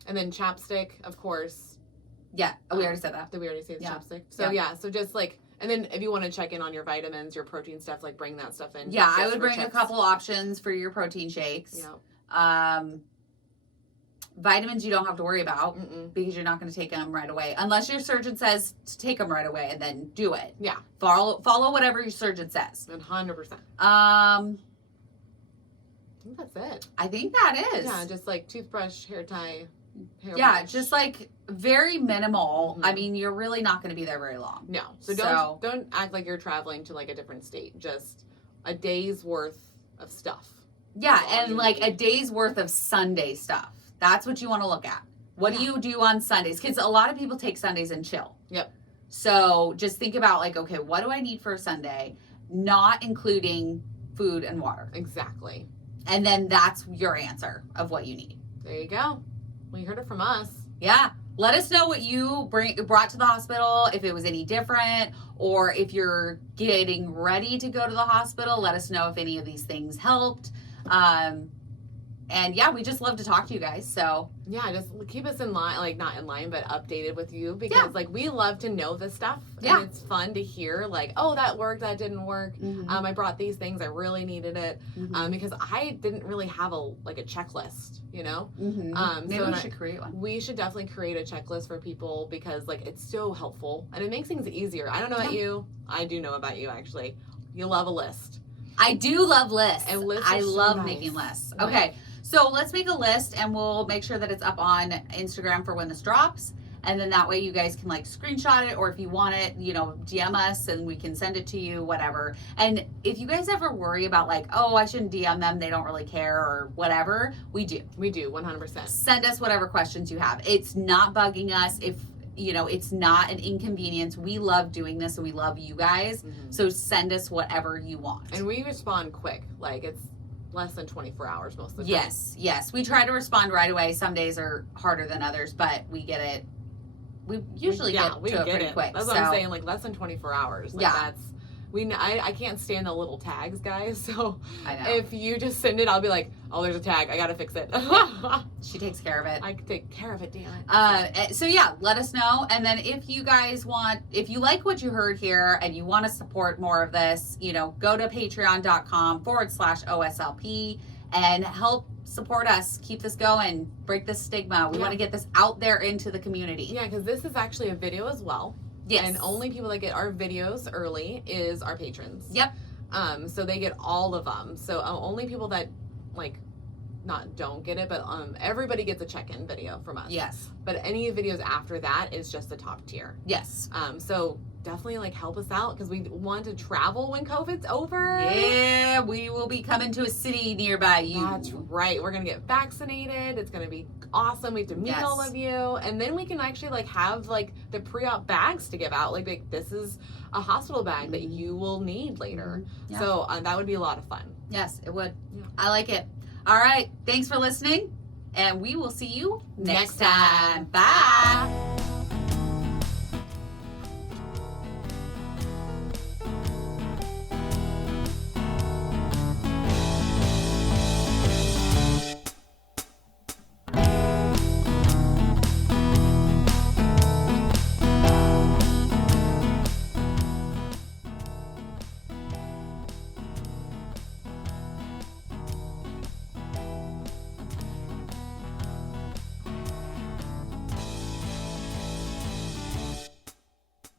And then chapstick, of course. Yeah. We already said that. Did we already say the chapstick? So so just and then if you want to check in on your vitamins, your protein stuff, bring that stuff in. Yeah, I would bring a couple options for your protein shakes. Yeah. Vitamins you don't have to worry about because you're not going to take them right away unless your surgeon says to take them right away and then do it. Yeah. Follow whatever your surgeon says. 100%. I think that's it. I think that is. Yeah, just toothbrush, hair tie, hair brush. Just very minimal. I mean, you're really not going to be there very long. No. So don't act like you're traveling to a different state. Just a day's worth of stuff. Yeah, and a day's worth of Sunday stuff. That's what you want to look at. What do you do on Sundays? Because a lot of people take Sundays and chill. Yep. So just think about okay, what do I need for a Sunday? Not including food and water. Exactly. And then that's your answer of what you need. There you go. Well, you heard it from us. Yeah. Let us know what you brought to the hospital, if it was any different, or if you're getting ready to go to the hospital, let us know if any of these things helped. yeah, we just love to talk to you guys. So yeah, just keep us in line, like not in line, but updated with you, because like we love to know this stuff. Yeah, and it's fun to hear like, oh, that worked, that didn't work. I brought these things, I really needed it, because I didn't really have a checklist, you know. Maybe so we should create one. We should definitely create a checklist for people, because like it's so helpful and it makes things easier. I don't know about you. I do know about you actually. You love a list. I do love lists. And lists I love nice. making lists. Okay. So let's make a list and we'll make sure that it's up on Instagram for when this drops. And then that way you guys can like screenshot it, or if you want it, you know, DM us and we can send it to you, whatever. And if you guys ever worry about like, oh, I shouldn't DM them, they don't really care or whatever, we do. We do, 100%. Send us whatever questions you have. It's not bugging us. If, you know, it's not an inconvenience. We love doing this and we love you guys. So send us whatever you want. And we respond quick. Like it's less than 24 hours most of the time. Yes. We try to respond right away. Some days are harder than others, but we get it. We usually get to it pretty quick. That's what I'm saying, like less than 24 hours. Like that's, I can't stand the little tags, guys. So I know. If you just send it, I'll be like, oh, there's a tag. I got to fix it. She takes care of it. I take care of it, damn it. So yeah, let us know. And then if you guys if you like what you heard here and you want to support more of this, you know, go to patreon.com/OSLP and help support us, keep this going, break this stigma. We want to get this out there into the community. Yeah, because this is actually a video as well. Yes. And only people that get our videos early is our patrons. Yep. So they get all of them. So only people that don't get it, but everybody gets a check-in video from us. Yes. But any videos after that is just the top tier. Yes. So definitely help us out, because we want to travel when COVID's over. Yeah, we will be coming to a city nearby you. That's right. We're gonna get vaccinated. It's gonna be awesome. We have to meet all of you, and then we can actually have the pre-op bags to give out. Like this is a hospital bag that you will need later. Yeah. So that would be a lot of fun. Yes, it would. Yeah. I like it. All right. Thanks for listening, and we will see you next time. Bye.